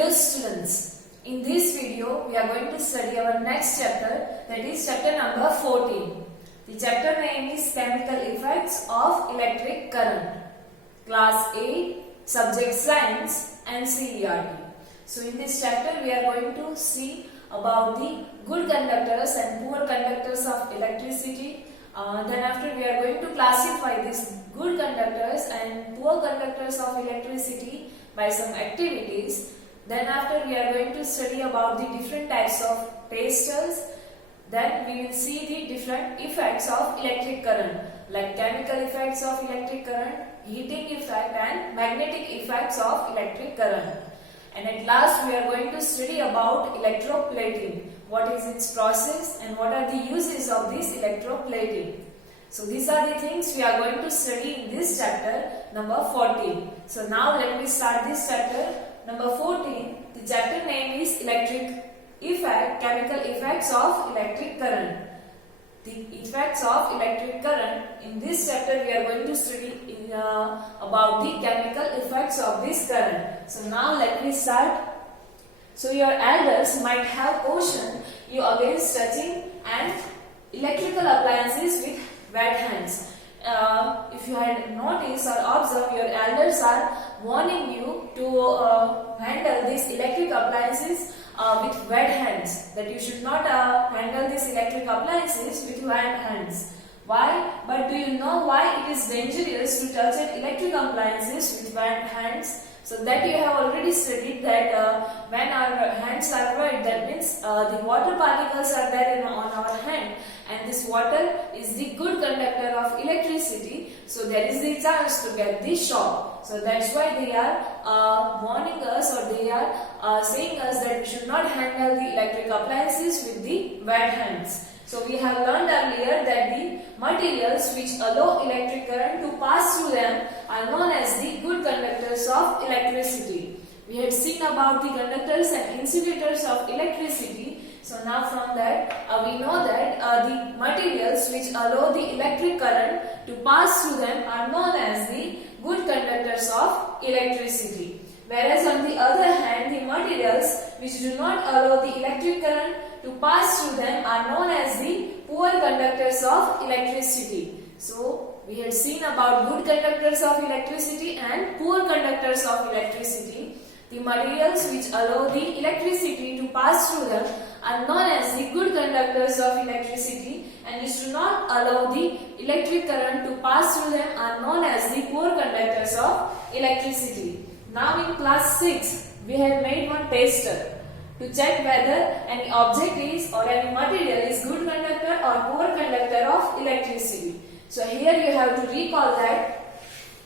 Hello students, in this video we are going to study our next chapter, that is chapter number 14. The chapter name is Chemical Effects of Electric Current, Class 8, Subject Science and CERT. So in this chapter we are going to see about the good conductors and poor conductors of electricity. Then after we are going to classify these good conductors and poor conductors of electricity by some activities. Then after we are going to study about the different types of testers. Then we will see the different effects of electric current, like chemical effects of electric current, heating effect and magnetic effects of electric current. And at last we are going to study about electroplating, what is its process and what are the uses of this electroplating. So these are the things we are going to study in this chapter number 14. So now let me start this chapter number 14. The chapter name is Chemical Effects of Electric Current. The effects of electric current. In this chapter we are going to study about the chemical effects of this current. So now let me start. So your elders might have cautioned you against touching and electrical appliances with wet hands. If you had noticed or observed, your elders are warning you to handle these electric appliances with wet hands, that you should not handle these electric appliances with wet hands. Why? But do you know why it is dangerous to touch electric appliances with wet hands? So that you have already studied that when our hands are wet, that means the water particles are there on our hand, and this water is the good conductor of electricity, so there is the chance to get the shock. So that's why they are warning us, or they are saying us that we should not handle the electric appliances with the wet hands. So we have learned earlier that the materials which allow electric current to pass through them are known as the good conductors of electricity. We had seen about the conductors and insulators of electricity. So now from that we know that the materials which allow the electric current to pass through them are known as the good conductors of electricity. Whereas on the other hand, the materials which do not allow the electric current to pass through them are known as the poor conductors of electricity. So we had seen about good conductors of electricity and poor conductors of electricity. The materials which allow the electricity to pass through them are known as the good conductors of electricity, and which do not allow the electric current to pass through them are known as the poor conductors of electricity. Now in class 6, we have made one tester to check whether any object is or any material is good conductor or poor conductor of electricity. So here you have to recall that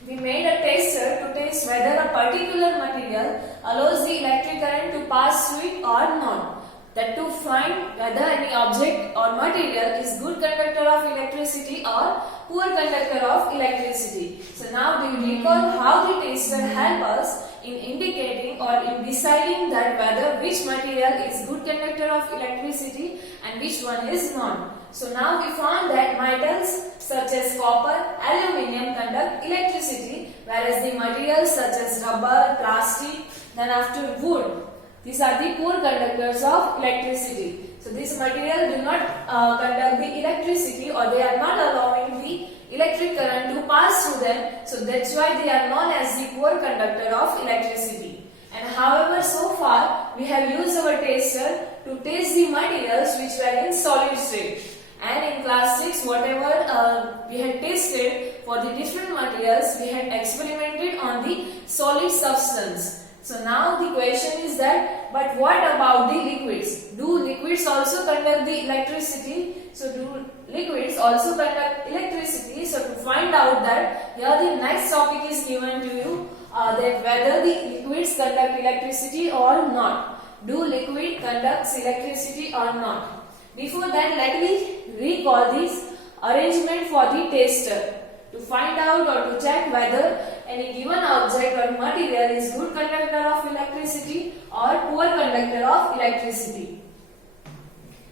we made a tester to test whether a particular material allows the electric current to pass through it or not. That to find whether any object or material is good conductor of electricity or poor conductor of electricity. So now do you recall how the tester helps us in indicating or in deciding that whether which material is good conductor of electricity and which one is not. So now we found that metals such as copper, aluminium conduct electricity, whereas the materials such as rubber, plastic, then after wood, these are the poor conductors of electricity. So these materials do not conduct the electricity, or they are not allowing the electric current to pass through them. So that's why they are known as the poor conductor of electricity. And however, so far we have used our tester to test the materials which were in solid state. And in class 6, whatever we had tested for the different materials, we had experimented on the solid substance. So now the question is that, but what about the liquids? Do liquids also conduct the electricity? So do liquids also conduct electricity? So to find out that, here the next topic is given to you, that whether the liquids conduct electricity or not. Do liquid conducts electricity or not? Before that, let me recall this arrangement for the tester to find out or to check whether any given object or material is good conductor of electricity or poor conductor of electricity.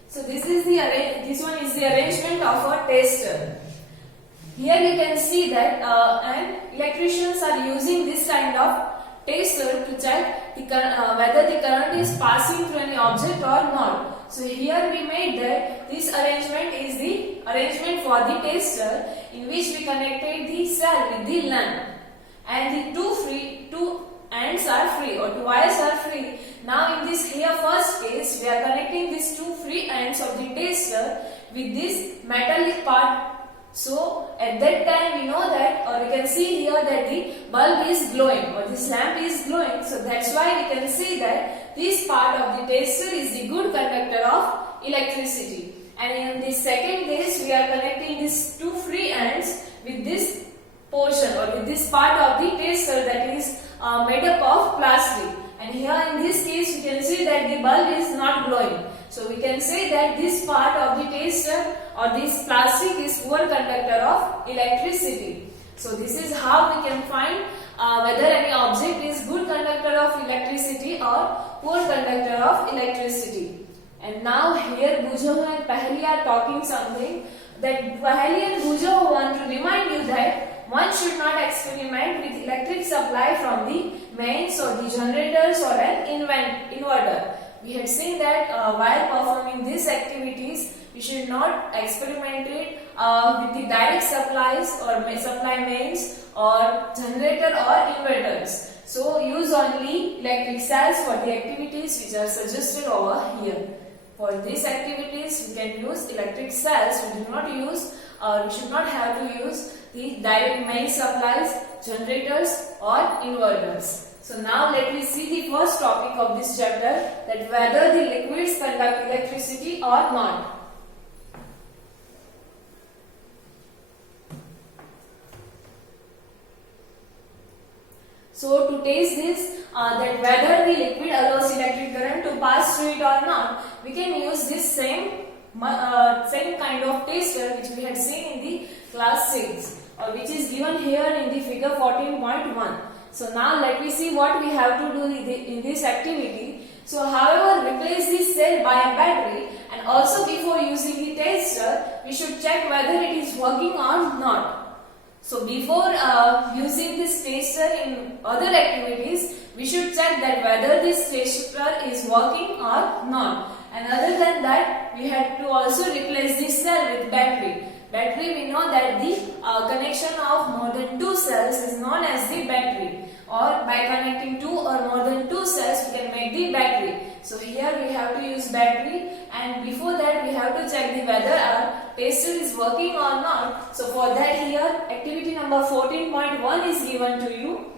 So this one is the arrangement of a tester. Here you can see that and electricians are using this kind of tester to check whether the current is passing through any object or not. So here we made that this arrangement is the arrangement for the tester, in which we connected the cell with the lamp, and the two ends are free, or two wires are free. Now in this here first case, we are connecting these two free ends of the tester with this metallic part. So at that time we know that, or we can see here that the bulb is glowing, or this lamp is glowing. So that's why we can see that this part of the tester is the good conductor of electricity. And in the second case, we are connecting these two free ends with this portion, or with this part of the tester that is made up of plastic. And here in this case, you can see that the bulb is not glowing. So we can say that this part of the tester, or this plastic, is poor conductor of electricity. So this is how we can find whether any object is good conductor of electricity or poor conductor of electricity. And now here Bujo and Paheli are talking something, that Paheli and Bujo want to remind you that one should not experiment with electric supply from the mains or the generators or an inverter. We had seen that while performing these activities, we should not experiment it with the direct supplies or supply mains or generator or inverters. So use only electric cells for the activities which are suggested over here. For these activities, we can use electric cells. We do not use, we should not have to use the direct main supplies, generators or inverters. So now let me see the first topic of this chapter, that whether the liquids conduct electricity or not. So to test this, that whether the liquid allows electric current to pass through it or not, we can use this same kind of tester which we had seen in the class 6, or which is given here in the figure 14.1. So now let me see what we have to do in this activity. So however, replace this cell by a battery, and also before using the tester, we should check whether it is working or not. So before using this tester in other activities, we should check that whether this tester is working or not. And other than that, we had to also replace this cell with battery. Battery, we know that the connection of more than two cells is known as the battery, or by connecting two or more than two cells, we can make the battery. So here we have to use battery, and before that we have to check the whether our tester is working or not. So for that, here activity number 14.1 is given to you.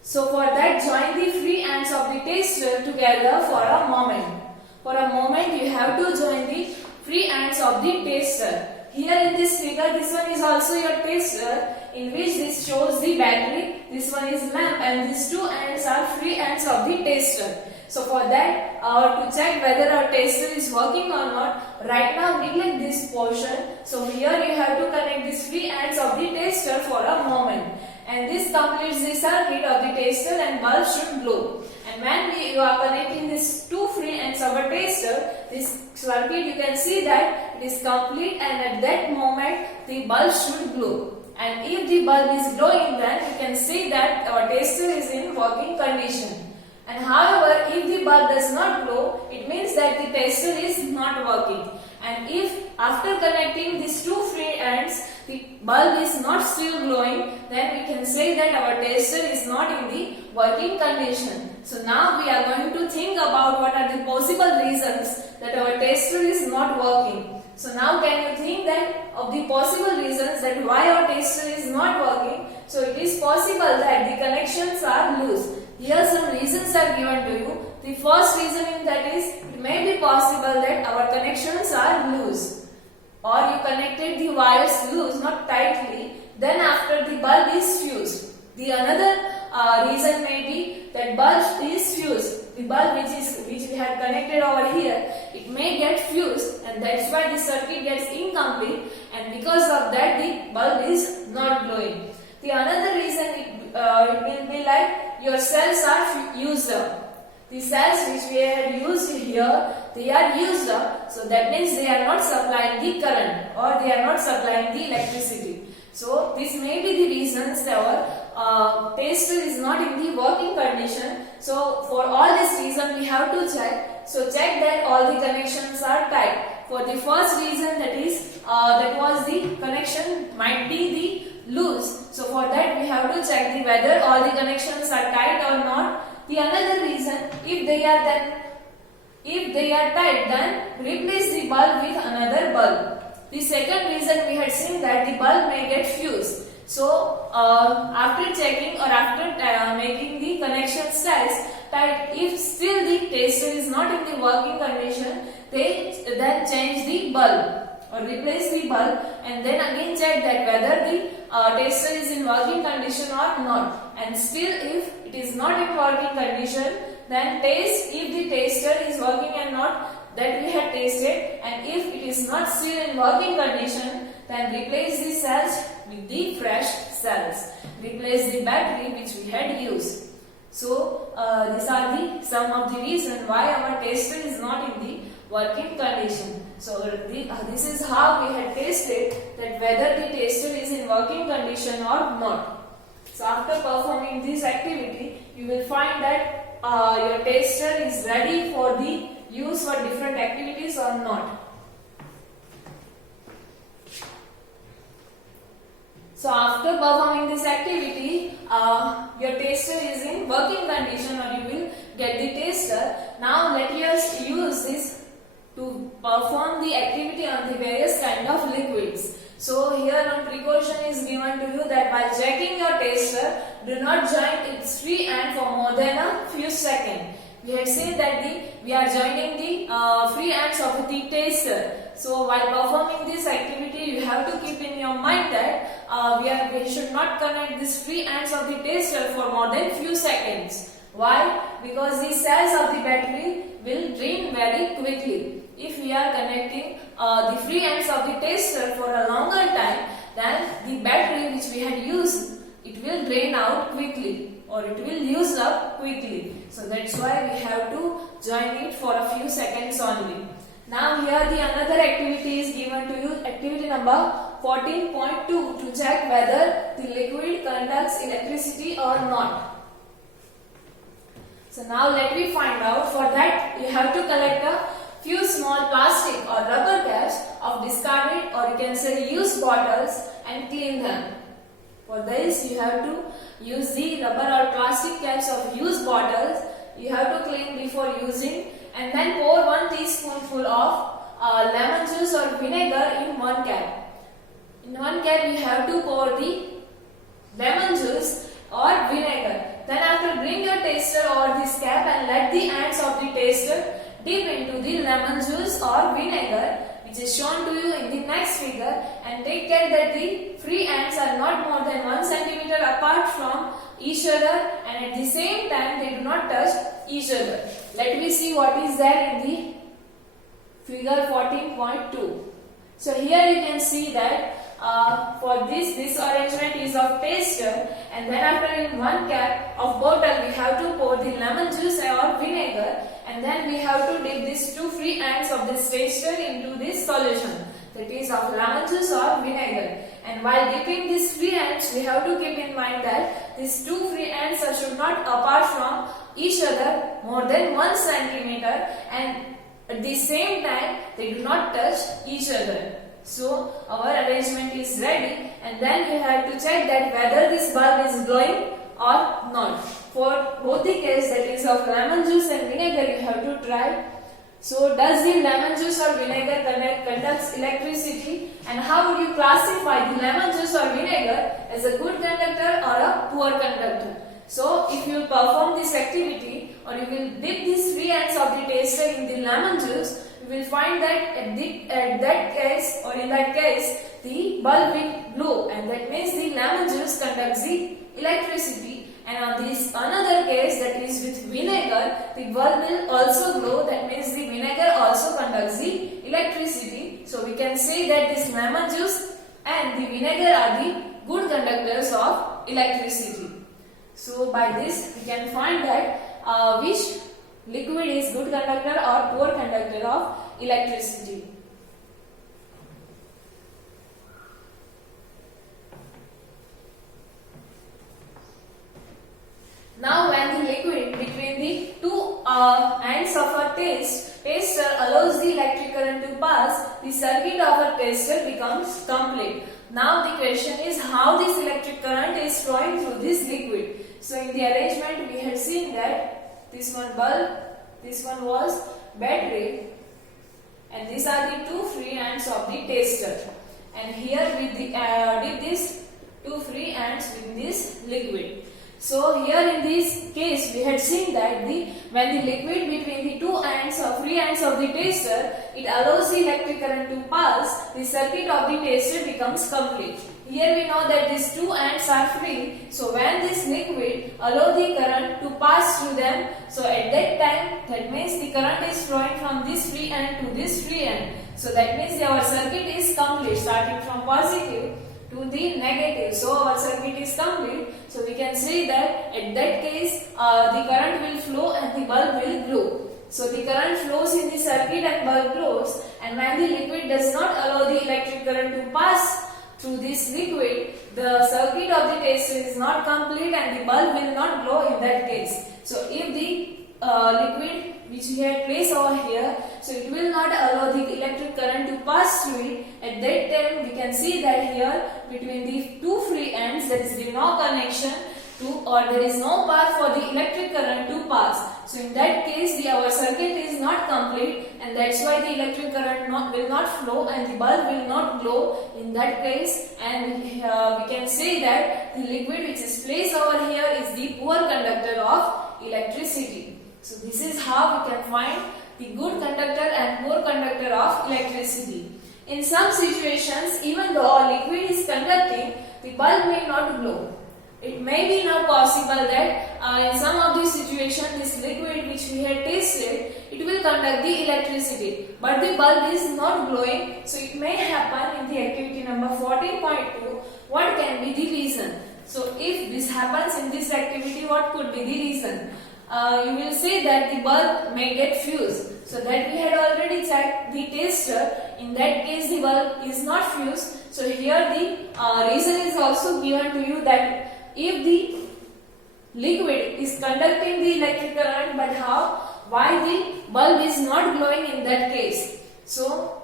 So for that, join the free ends of the tester together for a moment. For a moment you have to join the free ends of the tester. Here in this figure, this one is also your tester, in which this shows the battery, this one is lamp, and these two ends are free ends of the tester. So for that, to check whether our tester is working or not, right now neglect this portion. So here you have to connect these free ends of the tester for a moment. And this completes the circuit of the tester, and bulb should glow. And when you are connecting these two free ends of a tester, this circuit, you can see that it is complete, and at that moment the bulb should glow. And if the bulb is glowing, then you can see that our tester is in working condition. And however, if the bulb does not glow, it means that the tester is not working. And if after connecting these two free ends, the bulb is not still glowing, then we can say that our tester is not in the working condition. So now we are going to think about what are the possible reasons that our tester is not working. So now can you think then of the possible reasons that why our tester is not working? So it is possible that the connections are loose. Here some reasons are given to you. The first reason in that is, it may be possible that our connections are loose, or you connected the wires loose, not tightly, then after the bulb is fused. The another reason may be that bulb is fused. The bulb which we had connected over here, it may get fused, and that's why the circuit gets incomplete, and because of that the bulb is not glowing. The another reason it will be like your cells are used up. The cells which we had used here, they are used up, so that means they are not supplying the current, or they are not supplying the electricity. So this may be the reasons that taster is not in the working condition. So for all this reason we have to check. So check that all the connections are tight. For the first reason, that is that was the connection might be the loose. So for that we have to check whether all the connections are tight or not. The another reason, if they are tight, then replace the bulb with another bulb. The second reason, we had seen that the bulb may get fused. So after checking or after making the connection styles tight, if still the taster is not in the working condition, they then change the bulb or replace the bulb, and then again check that whether the taster is in working condition or not. And still if it is not in working condition, then test if the taster is working and not, that we had tested, and if it is not still in working condition, then replace the cells with the fresh cells. Replace the battery which we had used. So these are some of the reasons why our taster is not in the working condition. So this is how we had tested that whether the taster is in working condition or not. So after performing this activity, you will find that your taster is ready for the use for different activities or not. So after performing this activity, your taster is in working condition, or you will get the taster. Now let us use this to perform the activity on the various kind of liquids. So here one precaution is given to you that while checking your taster, do not join its free end for more than a few seconds. We had seen that we are joining the free ends of the taster. So while performing this activity, you have to keep in your mind that we should not connect these free ends of the taster for more than few seconds. Why? Because the cells of the battery will drain very quickly. If we are connecting the free ends of the taster for a longer time, then the battery which we had used, it will drain out quickly, or it will use up quickly. So that's why we have to join it for a few seconds only. Now here the another activity is given to you, activity number 14.2, to check whether the liquid conducts electricity or not. So now let me find out. For that you have to collect a few small plastic or rubber caps of discarded, or you can say used bottles, and clean them. For this you have to use the rubber or plastic caps of used bottles. You have to clean before using, and then pour 1 teaspoonful of lemon juice or vinegar in one cap. In one cap you have to pour the lemon juice or vinegar. Then after, bring your taster over this cap and let the ends of the taster dip into the lemon juice or vinegar, which is shown to you in the next figure, and take care that the free ends are not more than 1 centimeter apart from each other, and at the same time they do not touch each other. Let me see what is there in the figure 14.2. So here you can see that for this arrangement is of taster, and then after in one cap of bottle we have to pour the lemon juice or vinegar, and then we have to dip these two free ends of this taster into this solution, that is of lemon juice or vinegar. And while dipping these free ends, we have to keep in mind that these two free ends should not apart from each other more than 1 centimeter, and at the same time they do not touch each other. So our arrangement is ready, and then we have to check that whether this bulb is glowing or not. For both the case, that is of lemon juice and vinegar, you have to try. So does the lemon juice or vinegar conducts electricity, and how would you classify the lemon juice or vinegar as a good conductor or a poor conductor? So if you perform this activity, or you will dip these free ends of the taster in the lemon juice, you will find that in that case the bulb will glow, and that means the lemon juice conducts the electricity. And on this another case, that is with vinegar, the bulb will also glow, that means the vinegar also conducts the electricity. So we can say that this lemon juice and the vinegar are the good conductors of electricity. So by this we can find that which liquid is good conductor or poor conductor of electricity. ends of a tester allows the electric current to pass, the circuit of a tester becomes complete. Now the question is how this electric current is flowing through this liquid. So in the arrangement we had seen that this one bulb, this one was battery, and these are the two free ends of the tester. And here we did these two free ends with this liquid. So here in this case we had seen that when the liquid between the two ends or free ends of the tester, it allows the electric current to pass, the circuit of the tester becomes complete. Here we know that these two ends are free, so when this liquid allow the current to pass through them, so at that time that means the current is flowing from this free end to this free end. So that means our circuit is complete, starting from positive to the negative. So our circuit is complete. So we can say that at that case the current will flow and the bulb will glow. So the current flows in the circuit and bulb glows, and when the liquid does not allow the electric current to pass through this liquid, the circuit of the tester is not complete and the bulb will not glow in that case. So if the liquid which we had placed over here, so it will not allow the electric current to pass through it. At that time we can see that here between the two free ends there is no connection to, or there is no path for the electric current to pass. So in that case our circuit is not complete, and that's why the electric current will not flow and the bulb will not glow in that case. And we can say that the liquid which is placed over here is the poor conductor of electricity. So this is how we can find the good conductor and poor conductor of electricity. In some situations, even though a liquid is conducting, the bulb may not glow. It may be now possible that in some of these situations, this liquid which we had tasted, it will conduct the electricity, but the bulb is not glowing. So it may happen in the activity number 14.2. What can be the reason? So if this happens in this activity, what could be the reason? You will say that the bulb may get fused. So that we had already checked the tester. In that case the bulb is not fused. So here the reason is also given to you that if the liquid is conducting the electric current, but why the bulb is not glowing in that case? So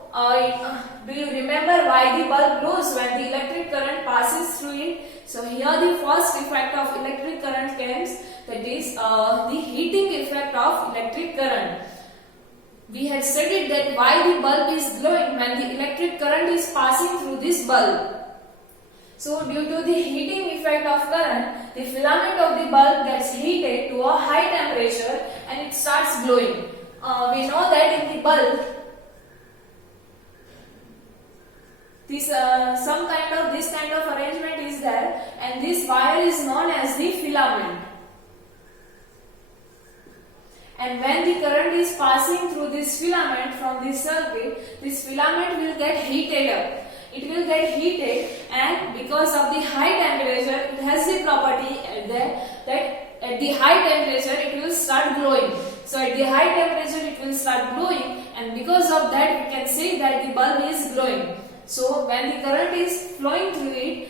do you remember why the bulb glows when the electric current passes through it? So here the first effect of electric current comes, that is the heating effect of electric current. We had studied that why the bulb is glowing when the electric current is passing through this bulb. So due to the heating effect of current, the filament of the bulb gets heated to a high temperature and it starts glowing. We know that in the bulb, this kind of arrangement is there, and this wire is known as the filament. And when the current is passing through this filament from this circuit, this filament will get heated up. It will get heated, and because of the high temperature, it has the property that at the high temperature it will start glowing. So at the high temperature it will start glowing, and because of that we can say that the bulb is glowing. So when the current is flowing through it,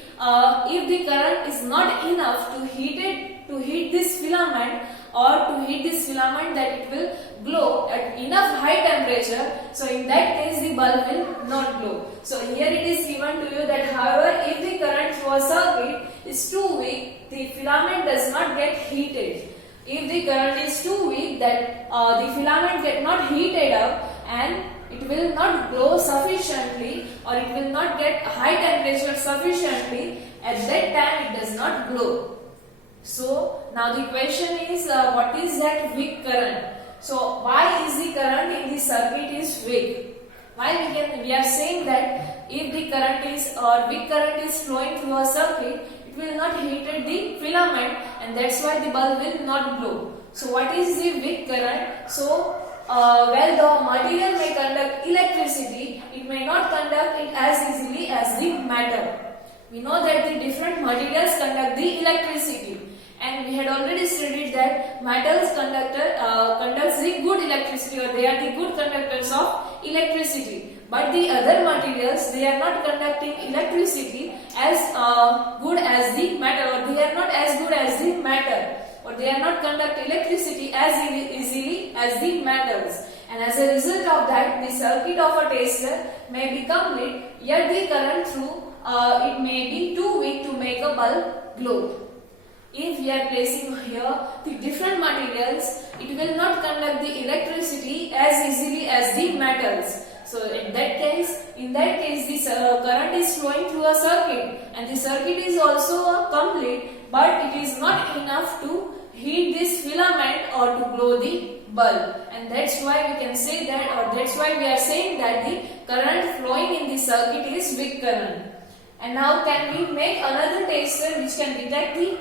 if the current is not enough to heat this filament, or to heat this filament that it will glow at enough high temperature, so in that case the bulb will not glow. So here it is given to you that however if the current through a circuit is too weak, the filament does not get heated. If the current is too weak, that the filament get not heated up and it will not glow sufficiently, or it will not get high temperature sufficiently, at that time it does not glow. So now the question is what is that weak current? So why is the current in the circuit is weak? Why we are saying that if the current is or weak current is flowing through a circuit, it will not heat the filament, and that's why the bulb will not glow. So what is the weak current? So well, the material may conduct electricity, it may not conduct it as easily as the metal. We know that the different materials conduct the electricity, and we had already studied that metals conducts the good electricity, or they are the good conductors of electricity. But the other materials, they are not conducting electricity as good as the metal, or they are not as good as the metal, or or they are not conduct electricity as easily as the metals. And as a result of that, the circuit of a tester may be complete, yet the current through it may be too weak to make a bulb glow. If we are placing here the different materials, it will not conduct the electricity as easily as the metals. So in that case, the current is flowing through a circuit, and the circuit is also complete, but it is not enough to heat this filament or to glow the bulb. And that's why we can say that, or that's why we are saying that the current flowing in the circuit is weak current. And now can we make another tester which can detect the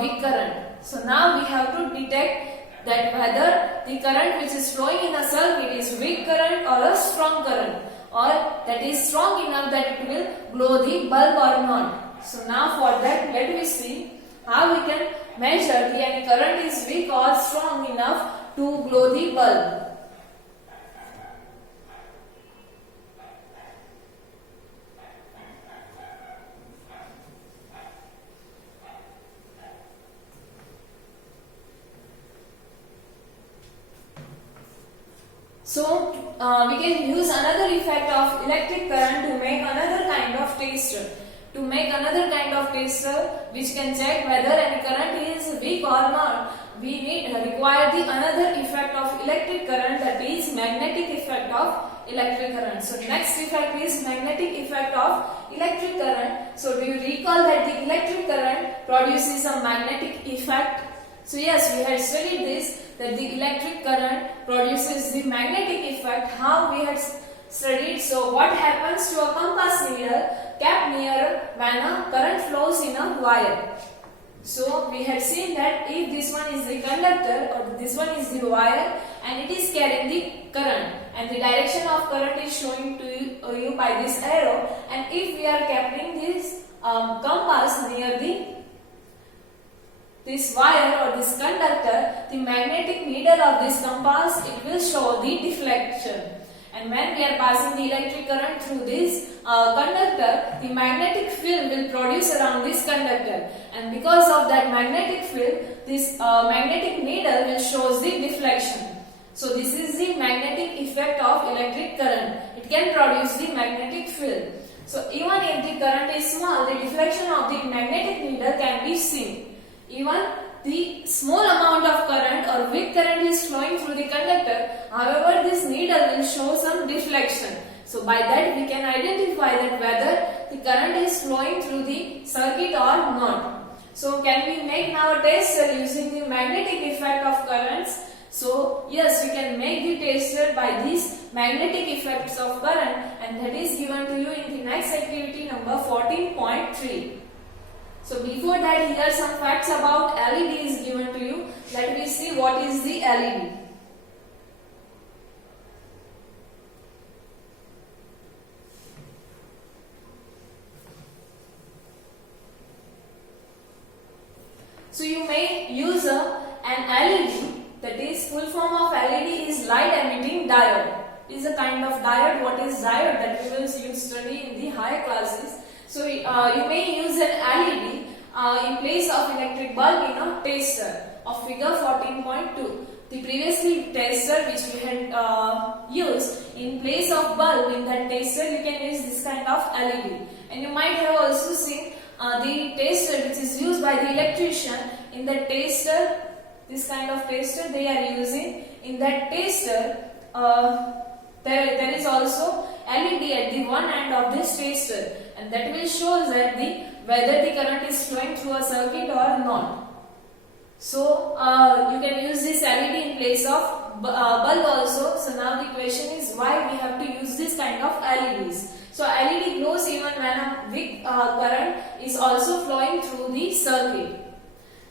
weak current? So now we have to detect that whether the current which is flowing in a circuit is weak current or a strong current, or that is strong enough that it will glow the bulb or not. So now for that, let me see how we can measure the any current is weak or strong enough to glow the bulb. So we can use another effect of electric current to make another kind of tester. To make another kind of tester which can check whether any current is weak or not, we require the another effect of electric current, that is magnetic effect of electric current. So next effect is magnetic effect of electric current. So do you recall that the electric current produces a magnetic effect? So yes, we had studied this, that the electric current produces the magnetic effect. How we had studied? So what happens to a compass needle kept near when a current flows in a wire? So we had seen that if this one is the conductor or this one is the wire and it is carrying the current, and the direction of current is showing to you by this arrow, and if we are keeping this compass near this wire or this conductor, the magnetic needle of this compass, it will show the deflection. And when we are passing the electric current through this conductor, the magnetic field will produce around this conductor, and because of that magnetic field, this magnetic needle will show the deflection. So this is the magnetic effect of electric current. It can produce the magnetic field. So even if the current is small, the deflection of the magnetic needle can be seen. Even the small amount of current or weak current is flowing through the conductor, however this needle will show some deflection. So by that we can identify that whether the current is flowing through the circuit or not. So can we make now a tester using the magnetic effect of currents? So yes, we can make the tester by these magnetic effects of current, and that is given to you in the next activity number 14.3. So before that, here are some facts about LED is given to you. Let me see what is the LED. So you may use an LED, that is full form of LED is light emitting diode. Is a kind of diode. What is diode? That we will study in the higher classes. So you may use an LED in place of electric bulb in a tester of figure 14.2. The previously tester which we had used, in place of bulb in that tester you can use this kind of LED. And you might have also seen the tester which is used by the electrician. In that tester, this kind of tester they are using. In that tester there is also LED at the one end of this tester, and that will show that whether the current is flowing through a circuit or not. So you can use this LED in place of bulb also. So now the question is why we have to use this kind of LEDs. So LED glows even when a weak current is also flowing through the circuit.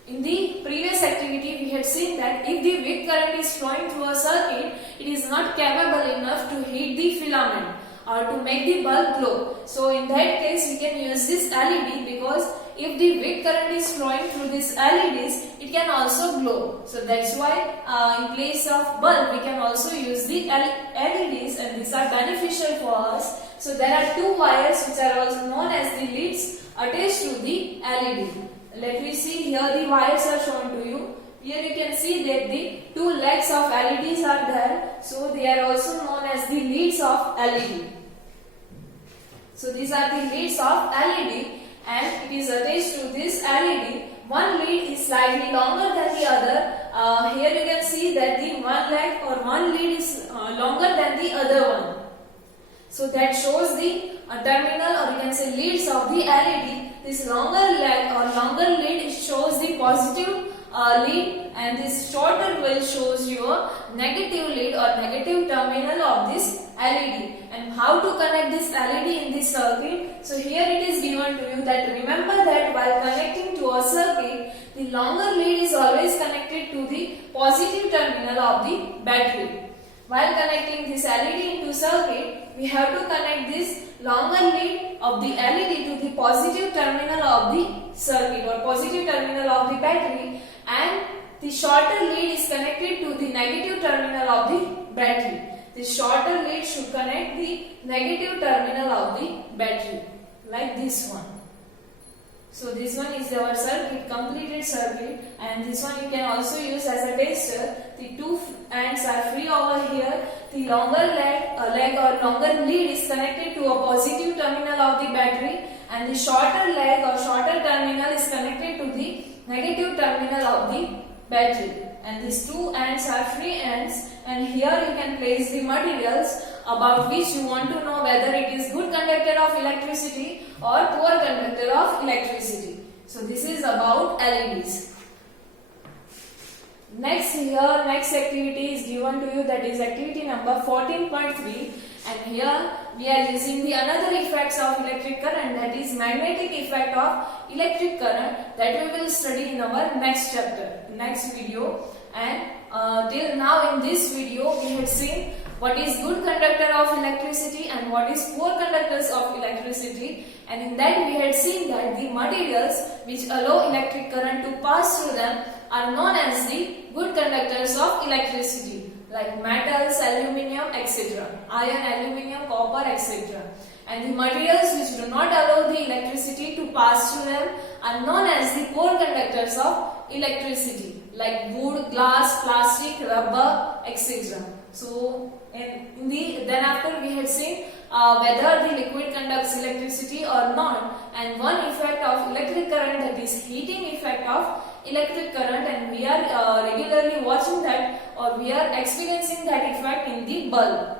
In the previous activity, we had seen that if the weak current is flowing through a circuit, it is not capable enough to heat the filament or to make the bulb glow. So in that case, we can use this LED, because if the weak current is flowing through these LEDs, it can also glow. So that's why in place of bulb, we can also use the LEDs, and these are beneficial for us. So there are two wires which are also known as the leads attached to the LED. Let me see, here the wires are shown to you. Here you can see that the two legs of LEDs are there, so they are also known as the leads of LED. So these are the leads of LED, and it is attached to this LED. One lead is slightly longer than the other. Here you can see that the one leg or one lead is longer than the other one. So that shows the terminal, or you can say leads of the LED. This longer leg or longer lead shows the positive lead, and this shorter will shows your negative lead or negative terminal of this LED. And how to connect this LED in this circuit? So here it is given to you that remember that while connecting to a circuit, the longer lead is always connected to the positive terminal of the battery. While connecting this LED into circuit, we have to connect this longer lead of the LED to the positive terminal of the circuit or positive terminal of the battery, and the shorter lead is connected to the negative terminal of the battery. The shorter lead should connect the negative terminal of the battery, like this one. So this one is our circuit, completed circuit, and this one you can also use as a tester. The two ends are free over here. The longer leg or longer lead is connected to a positive terminal of the battery, and the shorter leg or shorter terminal is connected to the negative terminal of the battery. And these two ends are free ends, and here you can place the materials about which you want to know whether it is good conductor of electricity or poor conductor of electricity. So this is about LEDs. Next activity is given to you, that is activity number 14.3, and here we are using the another effects of electric current, that is magnetic effect of electric current, that we will study in our next chapter, next video. And till now in this video we have seen what is good conductor of electricity and what is poor conductors of electricity, and in that we had seen that the materials which allow electric current to pass through them are known as the good conductors of electricity, like metals, aluminium, etc. Iron, aluminium, copper, etc. And the materials which do not allow the electricity to pass through them are known as the poor conductors of electricity, like wood, glass, plastic, rubber, etc. So then after we had seen whether the liquid conducts electricity or not, and one effect of electric current, that is heating effect of electric current, and we are regularly watching that, or we are experiencing that effect in the bulb.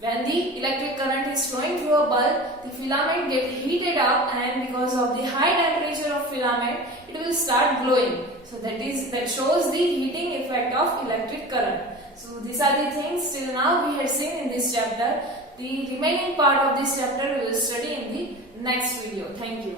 When the electric current is flowing through a bulb, the filament get heated up, and because of the high temperature of filament, it will start glowing. So that shows the heating effect of electric current. So these are the things till now we had seen in this chapter. The remaining part of this chapter we will study in the next video. Thank you.